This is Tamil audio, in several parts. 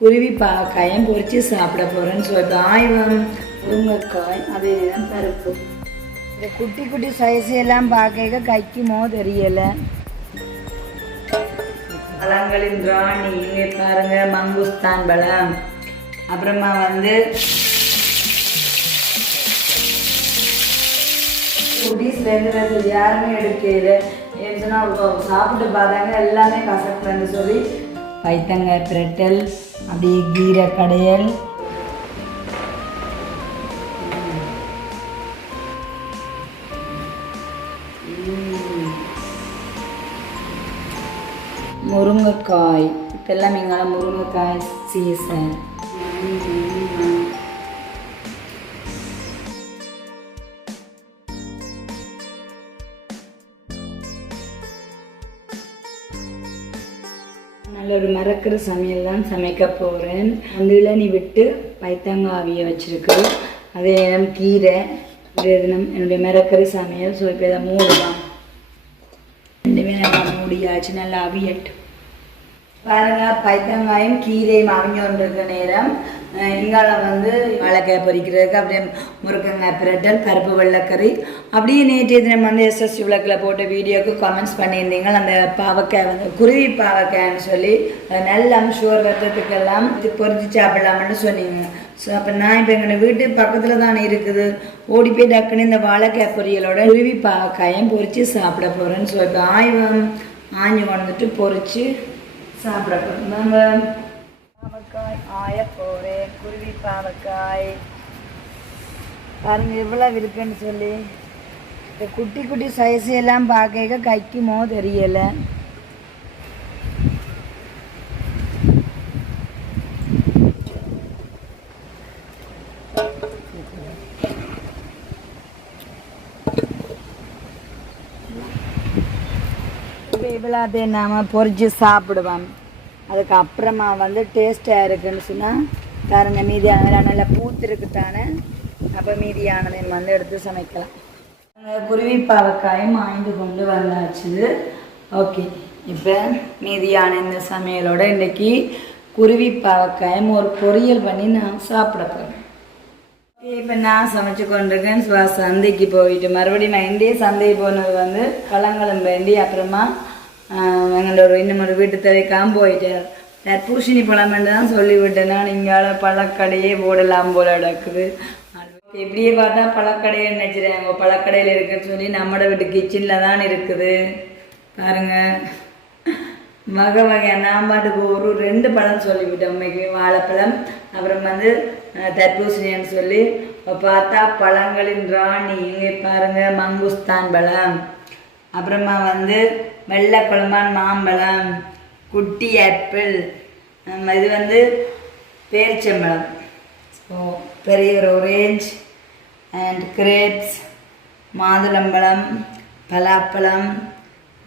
குருவி பாக்காயம் பொறிச்சு சாப்பிட போகிறேன்னு சொல்லி தாய்வம் முருங்கைக்காய் அதே தான் பருப்பு. இந்த குட்டி குட்டி சைஸ் எல்லாம் பார்க்க கைக்குமோ தெரியலை. பழங்களின் ராணி இங்கே பாருங்க மங்குஸ்தான் பழம். அப்புறமா வந்து குட்டீஸ்லேருந்து யாருமே எடுக்கல. ஏன்னு சொன்னால் சாப்பிட்டு பார்த்தாங்க எல்லாமே கசக்குன்னு சொல்லி பைத்தங்காய் பிரட்டல் அப்படியே கீரை கடையல். முருங்கைக்காய். இப்பெல்லாம் எங்களால் முருங்கைக்காய் சீசன். மறக்கிற சமையல் தான் சமைக்க போகிறேன் அந்த இளநி விட்டு பைத்தங்காய் அவிய வச்சுருக்கோம் அதே நேரம் கீரை இதே தினம் என்னுடைய மறக்கறி சமையல். ஸோ இப்போ இதை மூடுவான் ரெண்டுமே நல்லா மூடியாச்சு நல்லா அவியட்டு பாருங்கள் பைத்தங்காயும் கீரையும் அவிஞ்சோன்றிருக்க நேரம். அஹ் இங்கால வந்து வாழைக்காய் பொரிக்கிறதுக்கு அப்படியே முருக்கங்காய் பிரட்டல் பருப்பு வெள்ளைக்கறி. அப்படியே நேற்றைய தினம் வந்து எஸ்எஸ்சி விளக்கில் போட்ட வீடியோக்கு கமெண்ட்ஸ் பண்ணியிருந்தீங்க. அந்த பாவக்காய் வந்து குருவி பாவக்காய்ன்னு சொல்லி நல்லா நல்ல சுவர் ரத்தத்துக்கெல்லாம் இது சாப்பிடலாம்னு சொன்னீங்க. ஸோ அப்போ நான் இப்போ எங்கள் வீட்டு பக்கத்தில் தானே இருக்குது. ஓடி போய் டக்குன்னு இந்த வாழைக்காய் பொரியலோட குருவி பாவக்காயும் பொறிச்சு சாப்பிட போகிறேன்னு ஸோ இப்போ ஆய்வம் ஆஞ்சு வந்துட்டு பொறிச்சு சாப்பிட போகிறோம் நாங்கள் பாவக்காய் ஆய போகிறேன் பாவக்காய். பாருங்க எவ்வளோ இருக்குன்னு சொல்லி. இந்த குட்டி குட்டி சைஸ் எல்லாம் பார்க்க கைக்குமோ தெரியலை. இப்போ இவ்வளோத்தையும் நாம் பொறிச்சு சாப்பிடுவோம். அதுக்கப்புறமா வந்து டேஸ்ட்டாக இருக்குன்னு சொன்னால் பாருங்க மீதியானதெல்லாம் நல்லா பூத்திருக்குத்தானே அப்போ மீதியானதையும் வந்து எடுத்து சமைக்கலாம். குருவி பாவக்காயும் ஆய்ந்து கொண்டு வந்தாச்சு. ஓகே இப்போ மீதியான இந்த சமையலோட இன்னைக்கு குருவி பாவக்காயும் ஒரு பொரியல் பண்ணி நான் சாப்பிட போகிறேன் இப்போ நான் சமைச்சு கொண்டிருக்கேன். சுவா சந்தைக்கு போயிட்டு மறுபடியும் நான் இந்திய சந்தை போனது வந்து பழங்களும் வேண்டி அப்புறமா எங்களோட இன்னும் ஒரு வீட்டு தேவைக்காம போயிட்டேன் தர்பூசணி பழம் தான் சொல்லிவிட்டேன்னா நான் பழக்கடையே போடலாம் போல நடக்குது எப்படியே பார்த்தா பழக்கடையை நினைச்சிட்டேன் உங்கள் பழக்கடையில் இருக்குன்னு சொல்லி நம்மட வீட்டு கிச்சனில் தான் இருக்குது. பாருங்க. வகை வகையாக நான் பாட்டுக்கு ஒரு ரெண்டு பழம் சொல்லிவிட்டேன் உண்மைக்கு வாழைப்பழம் அப்புறம் வந்து தர்பூசணின்னு சொல்லி. பார்த்தா பழங்களின் ராணி. இங்கே பாருங்க மங்குஸ்தான் பழம். அப்புறமா வந்து வெள்ளை குழம்பான் மாம்பழம். குட்டி ஆப்பிள் இது வந்து பேரிச்சம்பழம் ஸோ பெரிய ஒரு ஒரேஞ்ச் அண்ட் கிரேப்ஸ் மாதுளம்பழம் பலாப்பழம்.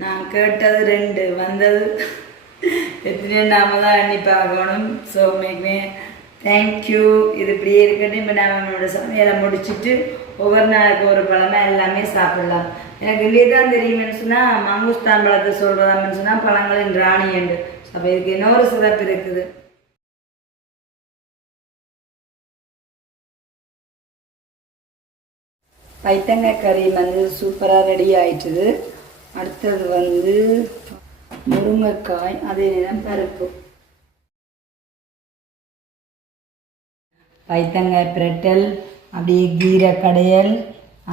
நான் கேட்டது ரெண்டு. வந்தது எத்தனையோ நாம தான் எண்ணி பார்க்கணும். ஸோ மேக்மே தேங்க்யூ இது இப்படியே இருக்கட்டும். இப்போ நான் என்னோட சமையலை முடிச்சுட்டு ஒவ்வொரு நாளைக்கு ஒரு பழமாக எல்லாமே சாப்பிடலாம். எனக்கு இல்லையே தான் தெரியுமென்னு சொன்னால் மங்குஸ்தான் பழத்தை சொல்கிறதாமன்னு சொன்னால் பழங்களின் ராணி என்று. அப்போ இதுக்கு இன்னொரு சிறப்பு இருக்குது? பைத்தங்காய் கறி வந்து சூப்பராக ரெடி ஆயிட்டுது அடுத்தது வந்து முருங்கைக்காய் அதே நேரம் பருப்பு. பைத்தங்காய் பிரட்டல் அப்படியே கீரை கடையல்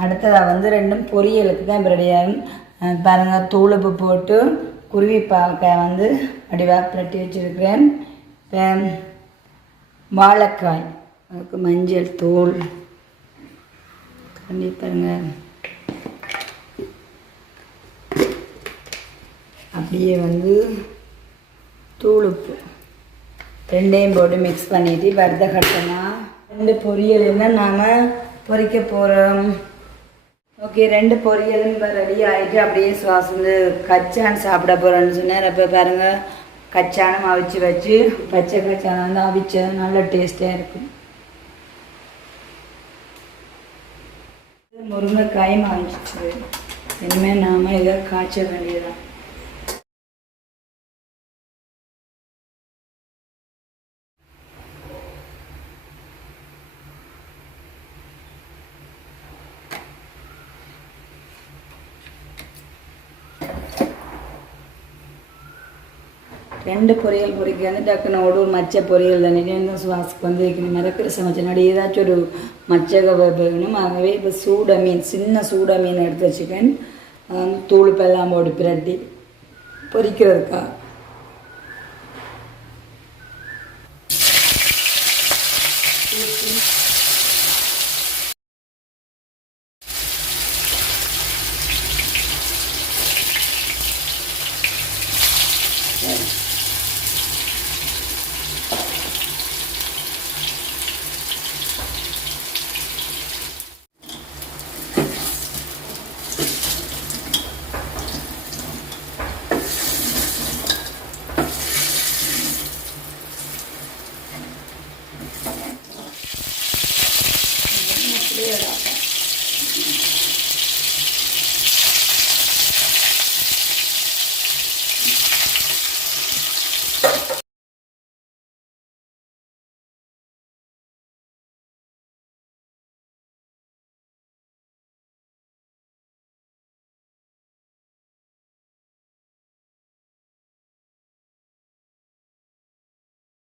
அடுத்ததாக வந்து ரெண்டும் பொரியலுக்கு தான் இப்போ ரெடியாகும் பாருங்கள் தூளுப்பு போட்டு குருவி பாக்கை வந்து வடிவாக பிரட்டி வச்சுருக்கிறேன். இப்போ வாழைக்காய் அதுக்கு மஞ்சள் தூள். கண்டிப்பாருங்க அப்படியே வந்து தூளுப்பு ரெண்டையும் போட்டு மிக்ஸ் பண்ணிவிட்டு வறுத்த கட்டனா ரெண்டு பொரியல் என்ன நாம் பொறிக்க போகிறோம் ஓகே ரெண்டு பொரியலும் இப்போ ரெடி ஆகிட்டு அப்படியே சுவாசந்து கச்சான் சாப்பிட போகிறோன்னு சொன்னார். அப்போ பாருங்கள் கச்சானம் அவிச்சு வச்சு பச்சை கச்சானம் வந்து அவிச்சது நல்ல டேஸ்ட்டாக இருக்கும். முருங்கைக்காயும் அவிச்சிச்சு இனிமேல் நாம் இதை காய்ச்ச வேண்டியதான் ரெண்டு பொரியல் பொரிக்க டக்குன்னு ஒரு ஒரு மச்ச பொரியல் தானே வந்து சுவாசத்துக்கு வந்து வைக்கணும். மிரக்கிற சமைச்ச நடி ஏதாச்சும் ஒரு மச்சக வேணும். ஆகவே இப்போ சூட மீன் சின்ன சூட மீன் எடுத்து வச்சுக்கேன் தூளுப்பெல்லாம் போட்டு பிரட்டி பொரிக்கிறதுக்கா.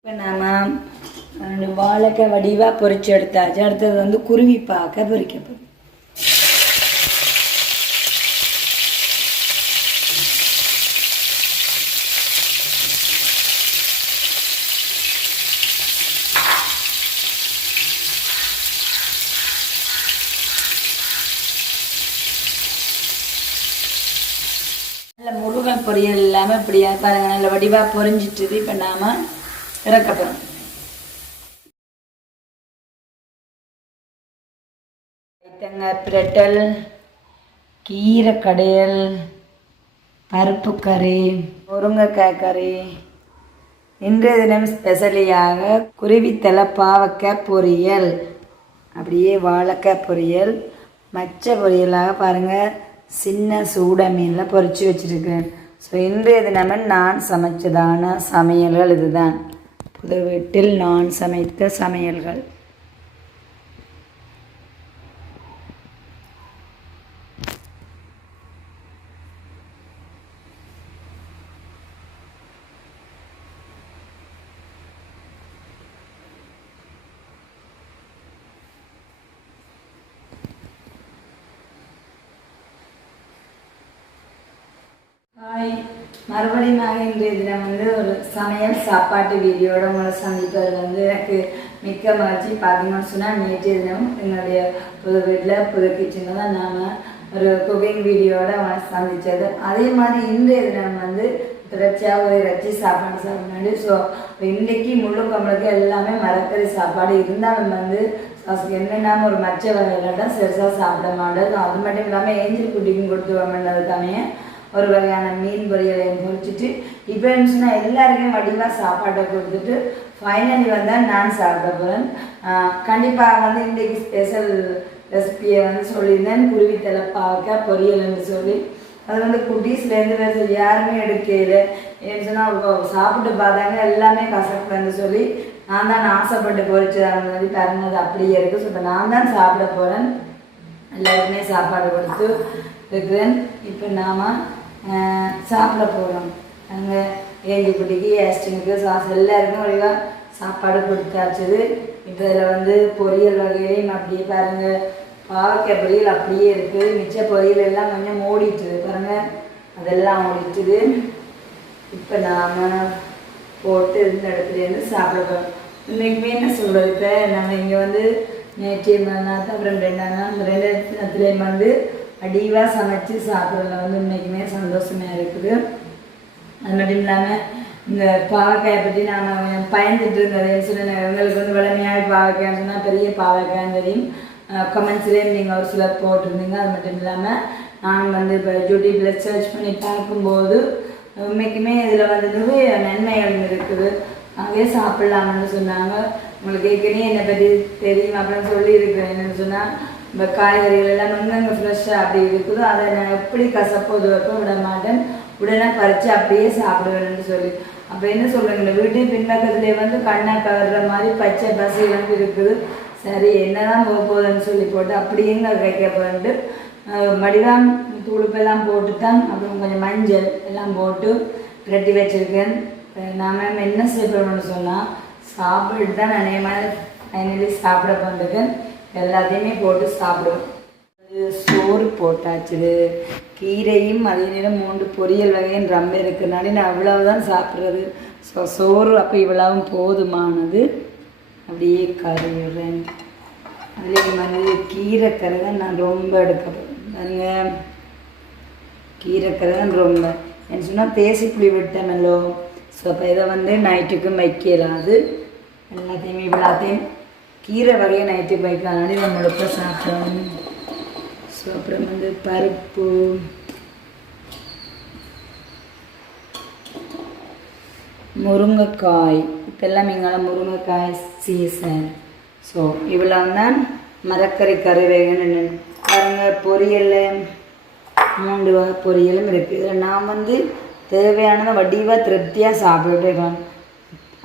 இப்போ நாம் வாழைக்காய் வடிவாக பொறிச்சு எடுத்தாச்சு அடுத்தது வந்து குருவி பார்க்க பொரிக்க நல்ல முருகன் பொரியல் இல்லாமல் இப்படியா பாருங்கள் நல்ல வடிவாக பொரிஞ்சிட்டுது இப்போ நாம் இறக்கப்போம் தேங்காய் பிரட்டல் கீரை கடையல் பருப்பு கறி முருங்கைக்காய் கறி. இன்றைய தினம் ஸ்பெஷலியாக குருவித்தலை பாவக்காய் பொரியல். அப்படியே வாழைக்காய் பொரியல் மச்ச பொரியலாக பாருங்கள் சின்ன சூட மீனில் பொறிச்சு வச்சுருக்கேன் ஸோ இன்றைய தினமும் நான் சமைச்சதான சமையல்கள் இதுதான். புது வீட்டில் நான் சமைத்த சமையல்கள். மறுபடியும் நாங்கள் இன்றைய தினம் வந்து ஒரு சமையல் சாப்பாட்டு வீடியோட உங்களை சந்திப்பது வந்து எனக்கு மிக்க மகிழ்ச்சி. பார்த்தீங்கன்னு சொன்னால் நேற்றைய தினம் என்னுடைய புது வீட்டில் புது கிச்சனில் தான் நாம் ஒரு குக்கிங் வீடியோட உங்களை சந்தித்தது. அதே மாதிரி இன்றைய தினம் வந்து தொடர்ச்சியாக ஒரு இறைச்சி சாப்பாடு சாப்பிடாது ஸோ இன்றைக்கி முழு கம்பளுக்கு எல்லாமே மரக்கறி சாப்பாடு. இருந்தாலும் வந்து என்னென்னா ஒரு மச்ச வகையில்தான் சிறுசாக சாப்பிட மாட்டேன் அது மட்டும் இல்லாமல் ஏஞ்சல் குட்டிக்கும் கொடுத்து வரணுன்றதுக்காமே ஒரு வகையான மீன் பொரியலையும் பொறிச்சிட்டு இப்போ இருந்துச்சுன்னா எல்லாருக்கும் வடிவாக சாப்பாட்டை கொடுத்துட்டு ஃபைனலி வந்தால் நான் சாப்பிட போகிறேன் கண்டிப்பாக வந்து இன்றைக்கு ஸ்பெஷல் ரெசிபியை வந்து சொல்லியிருந்தேன். குருவி தலைப்பாக்க பொரியல்னு சொல்லி. அது வந்து குட்டீஸ்லேருந்து வேறு யாருமே எடுக்கல. ஏன்னு சொன்னால் சாப்பிட்டு பார்த்தாங்க எல்லாமே கசப்புன்னு சொல்லி. நான் தான் ஆசைப்பட்டு பொரிச்சதாங்க மாதிரி தருணது அப்படியே இருக்குது ஸோ இப்போ நான் தான் சாப்பிட போகிறேன் எல்லாருக்குமே சாப்பாடு கொடுத்து இருக்கிறேன் இப்போ நாம் சாப்பிட போகிறோம் அங்கே ஏங்கி குட்டிக்கு ஏஸ்டினுக்கு சாஸ் எல்லாருக்கும் ஒழுங்காக சாப்பாடு கொடுத்தாச்சுது இப்போ இதில் வந்து பொரியல் வகையிலையும் அப்படியே பாருங்கள் பாவக்காய் பொரியல் அப்படியே இருக்குது மிச்ச பொரியல் எல்லாம் கொஞ்சம் மூடிட்டுது பாருங்கள் அதெல்லாம் ஓடிட்டுது இப்போ நாம் போட்டு இருந்த இடத்துலேருந்து சாப்பிட போகிறோம் இன்றைக்குமே என்ன சொல்கிறது இப்போ? நம்ம இங்கே வந்து நேற்றைய மறுநாள் அப்புறம் ரெண்டாம் நாள் அந்த ரெண்டு இடத்துலேயும் வந்து அடிவாக சமைச்சு சாப்பிட்றதுல வந்து இன்றைக்குமே சந்தோஷமாக இருக்குது. அது மட்டும் இல்லாமல் இந்த பாவக்காயை பற்றி நான் பயந்துட்டு இருந்தது சில எங்களுக்கு வந்து வளமையாக பாவக்காய் சொன்னால் பெரிய பாவக்காய்ன்னு தெரியும். கமெண்ட்ஸ்லேயும் நீங்கள் ஒரு சிலர் போட்டிருந்தீங்க. அது மட்டும் இல்லாமல் நான் வந்து இப்போ யூடியூப்பில் சர்ச் பண்ணி பார்க்கும்போது உண்மைக்குமே இதில் வந்து நிறைய நன்மைகள் இருக்குது. அங்கேயே சாப்பிட்லாம்னு சொன்னாங்க. உங்களுக்கு ஏற்கனவே என்னை பற்றி தெரியும் அப்படின்னு சொல்லியிருக்கிறேன். என்னென்னு சொன்னால் இந்த காய்கறிகள் எல்லாம் எங்கெங்கே ஃப்ரெஷ்ஷாக அப்படி இருக்குதோ அதை நான் எப்படி கசப்போ வைப்போம் விட மாட்டேன். உடனே பறித்து அப்படியே சாப்பிடுவேன்னு சொல்லி. அப்போ என்ன சொல்கிறேங்க இந்த வீட்டு பின்பக்கத்துலேயே வந்து கண்ணை கவர்ற மாதிரி பச்சை பசைலாம் இருக்குது. சரி என்னதான் போக போகுதுன்னு சொல்லி போட்டு அப்படியேங்க கைக்க போட்டு மடிதான் தூளுப்பெல்லாம் போட்டு தான் அப்புறம் கொஞ்சம் மஞ்சள் எல்லாம் போட்டு கட்டி வச்சுருக்கேன். நாம என்ன செய்யணும்னு சொன்னால் சாப்பிட்டு தான் நான் அநேகமாக ஃபைனலி சாப்பிட போகிறதுக்கு எல்லாத்தையுமே போட்டு சாப்பிடுவோம் சோறு போட்டாச்சு. கீரையும் அதே நேரம் மூன்று பொரியல் வகையும் ரொம்ப இருக்குனாடி நான் அவ்வளவுதான் சாப்பிட்றது. ஸோ சோறு அப்போ இவ்வளவும் போதுமானது. அப்படியே கறி விடுறேன் அதே மாதிரி கீரைக்கரை தான் நான் ரொம்ப எடுக்கிறேன் பாருங்க. கீரைக்கரை தான் ரொம்ப. என்ன சொன்னால் தேசி புளி விட்டமல்லோ. ஸோ அப்போ இதை வந்து நைட்டுக்கும் வைக்கலாம். அது எல்லாத்தையுமே இவ்வளோத்தையும் கீரை வகையை நைட்டுக்கு வைக்கலாம் இதை முழுக்க சாப்பிடணும். ஸோ அப்புறம் வந்து பருப்பு. முருங்கைக்காய். இப்போல்லாம் இங்கே முருங்கைக்காய் சீசன் ஸோ இவ்வளோ தான் மரக்கறி கறி வேகணும்னு பாருங்க பொரியல். மூன்று வகை பொரியலும் இருக்குது நான் வந்து தேவையானதை வடிவாக திருப்தியாக சாப்பிட்டுட்டு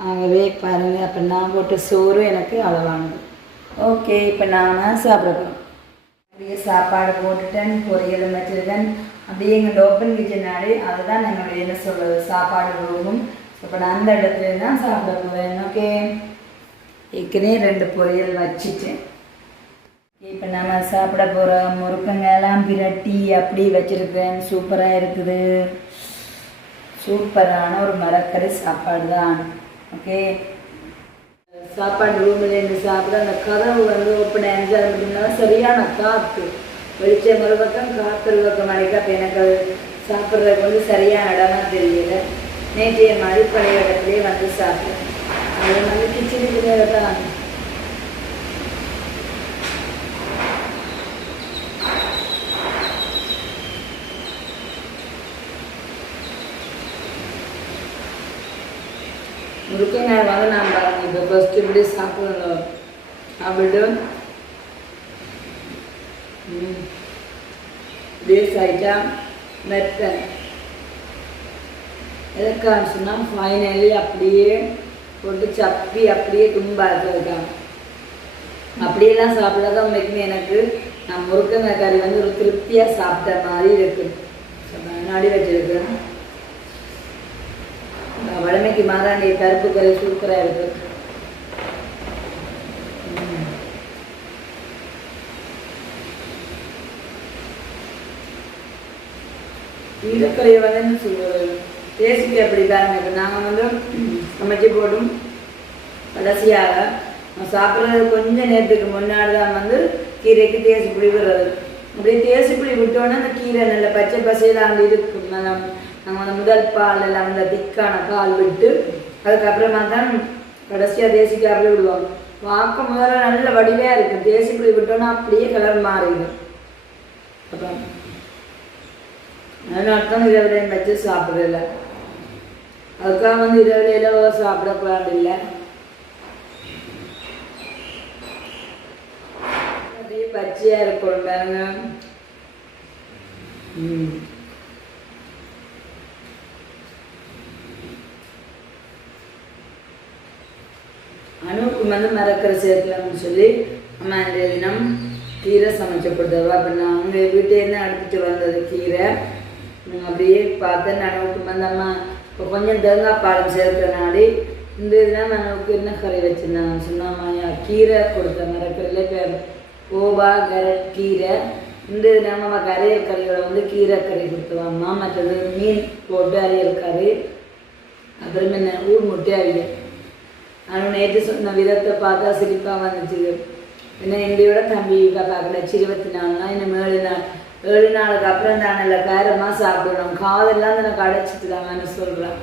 ஆகவே பாருங்கள் அப்போ நான் போட்ட சோறு எனக்கு அளவானது ஓகே இப்போ நான் சாப்பிட போகிறேன் அப்படியே சாப்பாடு போட்டுட்டேன் பொரியல் வச்சுருக்கேன். அப்படியே எங்கள் ஓப்பன் கிச்சனாலே அதுதான் எங்களுடைய என்ன சொல்கிறது சாப்பாடு ரூமும் இப்போ நான் அந்த இடத்துல தான் சாப்பிட போவேன் ஓகே ஏற்கனவே ரெண்டு பொரியல் வச்சுட்டேன் இப்போ நம்ம சாப்பிட போகிற முறுக்கங்கெல்லாம் பிரட்டி அப்படி வச்சுருக்கேன். சூப்பராக இருக்குது. சூப்பரான ஒரு மரக்கறி சாப்பாடு தான் ஓகே சாப்பாடு ரூமில் இருந்து சாப்பிட அந்த கதவு வந்து ஓப்பன் ஆகிட்டு அப்படின்னா சரியான காற்று வெளிச்சம் ஒரு பக்கம் காற்று பக்கம் அடிக்க அப்போ எனக்கு அது சாப்பிட்றதுக்கு வந்து சரியான இடமா தெரியல. நேற்றைய மாதிரி பழைய இடத்துலேயே வந்து சாப்பிட்டேன். அது வந்து கிச்சனுக்கு தான். முருக்கங்காய் வந்து நான் பாருங்கள் இப்போ ஃபஸ்ட்டு இப்படி சாப்பிடணும். சாப்பிட்டு பேஸ் ஆகிட்டா மெத்தன். எதுக்கான்னு சொன்னால் ஃபைனலி அப்படியே போட்டு சப்பி அப்படியே தும்பாக்க அப்படியெல்லாம் சாப்பிடாத உண்மைக்குமே எனக்கு நான் முருக்கங்க கறி வந்து ஒரு திருப்தியாக சாப்பிட்ட மாதிரி இருக்கு. முன்னாடி வச்சிருக்கேன் வளமைக்கு மாதாண்டி கருப்பு கரை சூப்பராக இருக்கு. ம். ஈரக்கறியை வந்து என்ன சொல்றது அப்படி தாங்க இப்போ நாங்கள் வந்து சமைச்சு போடும் கடைசியாக சாப்பிட்றது கொஞ்ச நேரத்துக்கு முன்னாடி தான் வந்து கீரைக்கு தேசி புளி விடுறது. அப்படியே தேசி புளி விட்டோன்னே அந்த கீரை நல்ல பச்சை பசையில் அங்கே இருக்கும் நல்லா நாங்கள் அந்த முதல் பால் எல்லாம் அந்த திக்கான பால் விட்டு அதுக்கப்புறமா தான் கடைசியாக தேசிக்காய் அப்படியே விடுவாங்க. பார்க்க முதல்ல நல்ல வடிவாக இருக்குது தேசி புளி விட்டோன்னா அப்படியே கலர் மாறிடும். அப்புறம் அதனால தான் இரவிலையும் வச்சு சாப்பிடல அதுக்காக வந்து இரவுலையில சாப்பிடக்கூடாது இல்லை அப்படியே பச்சையா இருக்கும் பாருங்க. ம். அனுவுக்கு வந்து மறக்கிற சேர்க்கலாம்னு சொல்லி அம்மா இந்த தினம் கீரை சமைச்சு கொடுத்தவா அப்போ நான் அவங்க வீட்டேருந்து எடுத்துட்டு வந்தது கீரை. அப்படியே பார்த்தேன். அனுவுக்கு வந்து அம்மா இப்போ கொஞ்சம் தேங்காய் பாலம் சேர்க்கறனாடி இந்த தினம் அனுவுக்கு என்ன கறி வச்சுருந்தாங்க சொன்னாம்மா கீரை கொடுத்த மறக்கிறதுல பேர் கோவா கரட் கீரை. இந்த தினம் நம்ம கரையல் கறியோட வந்து கீரை கறி கொடுத்துவாம்மா மற்றது மீன் போட்டு அரியல் கறி. அப்புறம் என்ன? ஊர் முட்டை அவியல் நான் நேற்று சொன்ன விதத்தை பார்த்தா சிரிப்பாக வந்துச்சு என்ன எங்களோட தம்பி பார்க்கலச்சு இருபத்தி நாலு நாள் இன்னும் ஏழு நாள் ஏழு நாளுக்கு அப்புறம் தானே இல்லை காரமாக சாப்பிடணும் காதெல்லாம் எனக்கு அடைச்சிட்டுலாமான்னு சொல்கிறேன்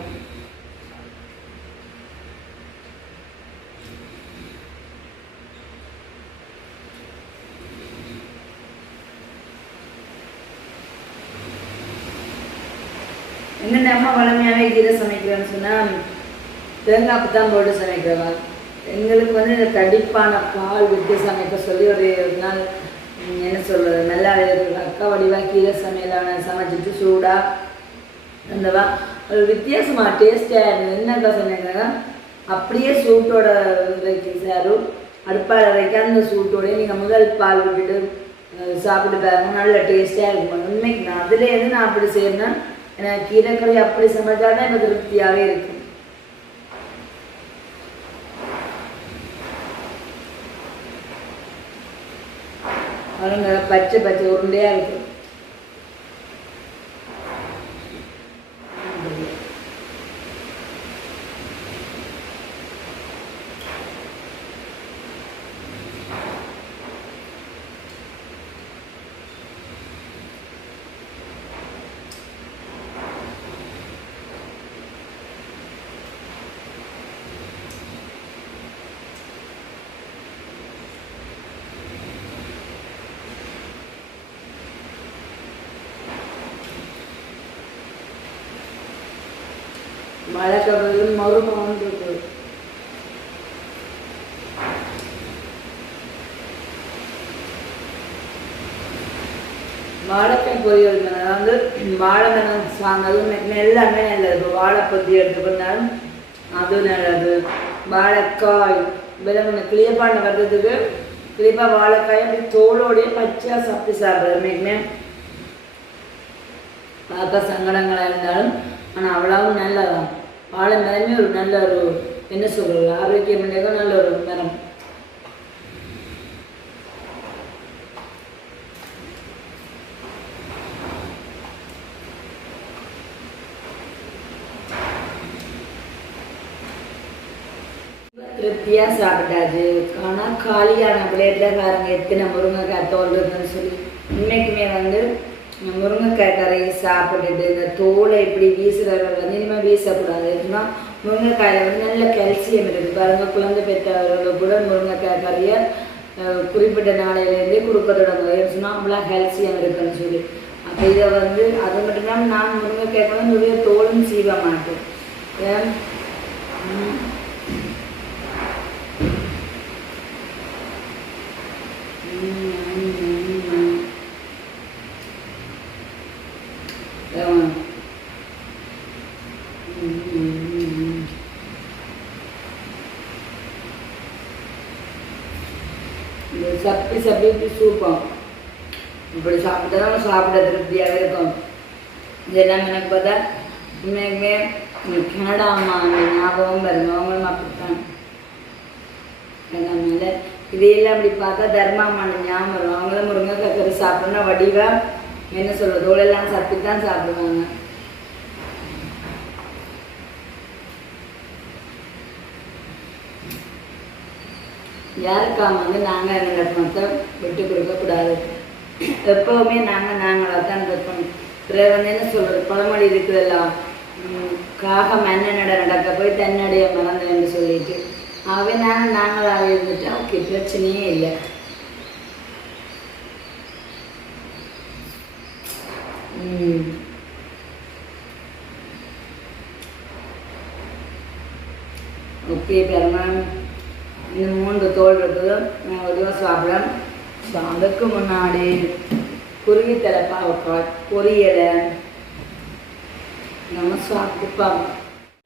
என்ன அம்மா வளமையாகவே கீரை சமைக்கிறேன்னு சொன்னால் தேங்காய் தான் போட்டு சமைக்கிறவா எங்களுக்கு வந்து இந்த தடிப்பான பால் விட்டு சமைக்க சொல்லி ஒரு ஒரு நாள் என்ன சொல்கிறது நல்லா அக்கா வடிவாக கீரை சமையலான சமைச்சிட்டு சூடாக இருந்தவா. ஒரு வித்தியாசமாக டேஸ்ட்டாக இருந்தது. என்னக்கா சொன்னீங்கன்னா அப்படியே சூட்டோட வைக்க சாரும் அடுப்பால் வைக்க அந்த சூட்டோடய நீங்கள் முதல் பால் விட்டுட்டு சாப்பிட்டு பாருங்க. நல்ல டேஸ்டியாக இருக்கும். உண்மைக்கு நான் அதுலேருந்து நான் அப்படி செய்யணும் எனக்கு கீரைக்கறி அப்படி சமைச்சா தான் எனக்கு திருப்தியாகவே இருக்கும். பச்சை பச்சை உருண்டையாக இருக்கும் மழை கபது மறுமணம் இருக்கு வாழைக்காய் பொரியல் தானே. அதாவது வாழை மரம் எல்லாமே நல்லது இப்போ வாழை பொத்தி எடுத்துக்கொண்டாலும் அது நல்லது. வாழைக்காய் விலங்கு கிளியப்பாண்ட வர்றதுக்கு கிளியப்பா வாழைக்காய் அப்படி தோலோடைய பச்சையாக சாப்பிட்டு சாப்பிட்றது. பார்க்க சங்கடங்களாக இருந்தாலும் ஆனால் அவ்வளவும் நல்லதான். வாழை மரமே ஒரு நல்ல ஒரு என்ன சொல்கிறது ஆரோக்கியம் நல்ல ஒரு மரம். திருப்தியாக சாப்பிட்டாச்சு. ஆனால் காலியான பிளேட்டில் பாருங்கள் எத்தனை முருங்கைக்காய் தோல் சொல்லி. இன்னைக்குமே வந்து முருங்கைக்காய் கரையை சாப்பிட்டுட்டு இந்த தோலை இப்படி வீசுகிறவர்கள் வந்து இனிமேல் வீசக்கூடாது. ஏன்னா முருங்கைக்காயில் வந்து நல்ல கால்சியம் இருக்குது பாருங்க குழந்தை பெற்றவர்கள் கூட முருங்கைக்காய் கரையை குறிப்பிட்ட நாளையிலேருந்தே கொடுக்க தொடங்குவேன் சொன்னால் அவ்வளோ கால்சியம் இருக்குன்னு சொல்லி. அப்போ இதை வந்து அது மட்டும் இல்லாமல் நான் முருங்கைக்காய் வந்து நிறைய தோலும் சீவ மாட்டேன். ஏன் ம். சப்பி சப்பி சூப்பம் இப்படி சாப்பிட்டா நம்ம சாப்பிட திருப்தியாக இருக்கும் இதெல்லாம் எனக்கு பார்த்தா મેં கனடா அம்மா அந்த ஞாபகம் பாருங்க அவங்களும் அப்படித்தான் அதனால இதையெல்லாம் அப்படி பார்த்தா தர்மாமான ஞாபகம் வரும் அவங்களும் முருங்கைக்காய் கறி சாப்பிடணும்னா வடிவா என்ன சொல்றது தோலெல்லாம் சாப்பிட்டு தான் சாப்பிடுவாங்க யாருக்காம வந்து நாங்கள் எங்களை மொத்த விட்டு கொடுக்கக்கூடாது எப்பவுமே நாங்கள் நாங்களாக தான் இருப்போம் பிறகு வந்து என்ன சொல்கிறது பழமொழி இருக்குதெல்லாம் உம், காகம் மண்ண நடக்க போய் தன்னடைய மறந்தேன்னு சொல்லிட்டு. ஆகவே நாங்கள் நாங்களாக இருந்துட்டா ஓகே பிரச்சனையே இல்லை. ஓகே பெருமான். இந்த மூன்று தோல் இருக்குது. நான் ஒரு சாப்பிடலாம். ஸோ அதுக்கு முன்னாடி குருவி தலை பாவக்காய் பொரியலை நம்ம சாப்பிட்டுப்பாங்க.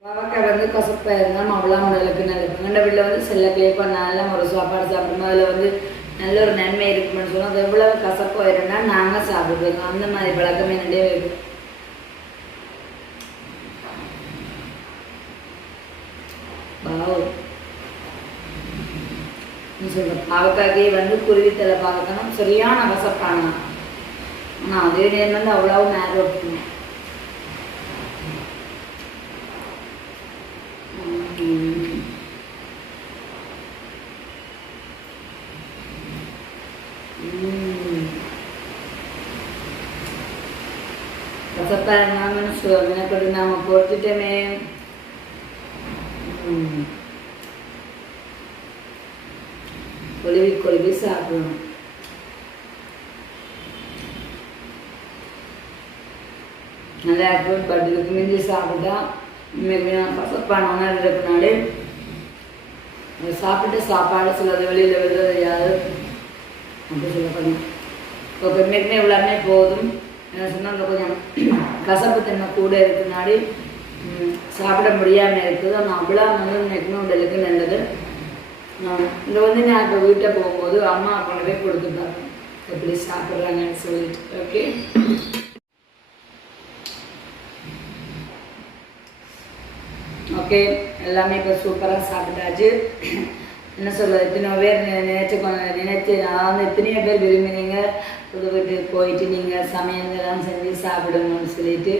பாவக்காய் வந்து கசப்பாக இருந்தால் அவ்வளோ உடலுக்கு நல்லது. எங்கள்ட வீட்டில் வந்து செல்ல கிளியப்பா நல்லா ஒரு சாப்பாடு சாப்பிடணும். அதில் வந்து நல்ல ஒரு நன்மை இருக்குன்னு சொன்னால் அது எவ்வளவு கசப்பாக இருந்தால் நாங்கள் சாப்பிடுவோம் அந்த மாதிரி பழக்கமே நிறைய இருக்கு வாவ். வந்து குருவித்தலை பார்க்கணும் சரியான வசப்பானா ஆனால் அதே நேரம் வந்து அவ்வளவு நேரம் இருக்கும் உம். உம். கசப்பா இருந்தாங்கன்னு சொல்லுவாங்க எனக்கு நாம பொறுத்துட்டோமே நல்லா இருக்கும் பட் இதுக்கு மிஞ்சி சாப்பிட்டா இன்னைக்கு நான் கசப்பான உணர்வு இருக்கனாலே சாப்பிட்டு சாப்பாடு சிலது வெளியில் விடுறது யாரு? அப்படி சொல்லப்படும் இப்போ உண்மைக்குமே எல்லாமே போதும். என்ன சொன்னால் கொஞ்சம் கசப்பு தன்மை கூட இருக்கனாலே சாப்பிட முடியாமல் இருக்குது. ஆனால் அவ்வளோ வந்து உண்மைக்குமே உடலுக்கு நல்லது. நான் வந்து நான் இப்போ வீட்டை போகும்போது அம்மா கொண்டு போய் கொடுத்துட்டாங்க எப்படி சாப்பிட்றாங்கன்னு சொல்லிட்டு ஓகே ஓகே எல்லாமே இப்போ சூப்பராக சாப்பிட்டாச்சு. என்ன சொல்கிறது எத்தனையோ பேர் நினைச்சு நினைச்சு கொ- வந்து எத்தனையோ பேர் விரும்பினீங்க. புது வீட்டு போயிட்டு நீங்கள் சமையல்லாம் செஞ்சு சாப்பிடணும்னு சொல்லிட்டு.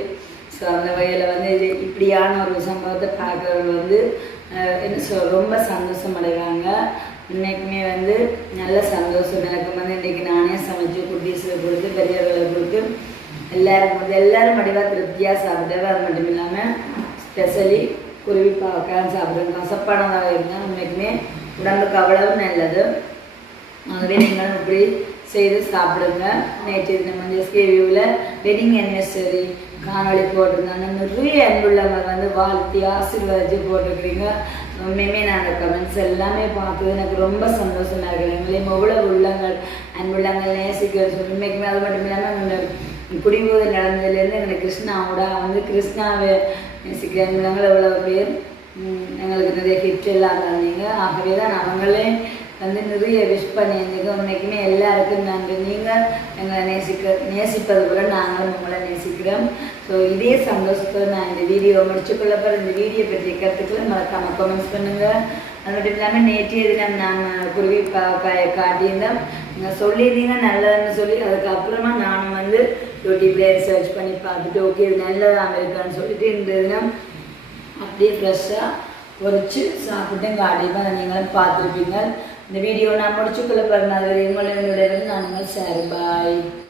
ஸோ அந்த வகையில் வந்து இது இப்படியான ஒரு சம்பவத்தை பார்க்குறவங்க வந்து என்ன சொல் ரொம்ப சந்தோஷம் அடைவாங்க. இன்னைக்குமே வந்து நல்ல சந்தோஷம். எனக்கு வந்து இன்றைக்கி நானே சமைச்சு குட்டீஸில் கொடுத்து பெரியவர்களை கொடுத்து எல்லாருக்கும் வந்து எல்லாரும் மடிவாக திருப்தியாக சாப்பிட்டது. அது மட்டும் இல்லாமல் ஸ்பெஷலி குருவி பாவக்காய் சாப்பிடுறது கசப்பானதாக இருந்தால் உண்மைக்குமே உடம்புக்கு அவ்வளவு நல்லது. ஆகவே நீங்களும் இப்படி செய்து சாப்பிடுங்க. நேற்று நம்ம எஸ்கேவியூவில் வெட்டிங் அனிவர்சரி காணொளி போட்டிருந்தாங்க. நிறைய அன்புள்ளவங்க வந்து வாழ்த்தி ஆசீர்வதிச்சு போட்டிருக்கிறீங்க. உண்மையுமே நான் அந்த கமெண்ட்ஸ் எல்லாமே பார்த்தது எனக்கு ரொம்ப சந்தோஷமாக இருக்குது. எங்களையும் எவ்வளோ உள்ளங்கள் அன்புள்ளங்கள் நேசிக்க உண்மைக்குமே அது மட்டும் இல்லாமல் குடிபோது குடிபோதை நடந்ததுலேருந்து எனக்கு கிருஷ்ணாவோட வந்து கிருஷ்ணாவை நேசிக்கிறேன் நாங்கள் எவ்வளோ பேர் எங்களுக்கு நிறைய கிஃப்ட் எல்லாம் தந்தீங்க ஆகவே தான் அவங்களே வந்து நிறைய விஷ் பண்ணியிருந்தீங்க உண்மைக்குமே எல்லாருக்கும் நன்றி நீங்கள் எங்களை நேசிக்க நேசிப்பது போல நாங்களும் உங்களை நேசிக்கிறோம் ஸோ இதே சந்தோஷத்தை நான் இந்த வீடியோ முடிச்சுக்கொள்ள போகிற இந்த வீடியோ பற்றிய கருத்துக்களை மறக்காமல் கமெண்ட்ஸ் பண்ணுங்கள் அது மட்டும் இல்லாமல் நேற்றைய தினம் நான் குருவி ப காட்டியிருந்தோம் நீங்கள் சொல்லியிருந்தீங்கன்னா நல்லதுன்னு சொல்லி அதுக்கப்புறமா நான் வந்து யூடியூப்லேயே சர்ச் பண்ணி பார்த்துட்டு ஓகே இது நல்லதாக இருக்கான்னு சொல்லிட்டு இந்த அப்படியே ஃப்ரெஷ்ஷாக பொறிச்சு சாப்பிட்டு காட்டியிருப்பேன் நீங்களும் பார்த்துருப்பீங்க. இந்த வீடியோ நான் முடிச்சுக்கொள்ள பாருங்க அது வரை நான் உங்கள் சார் பாய்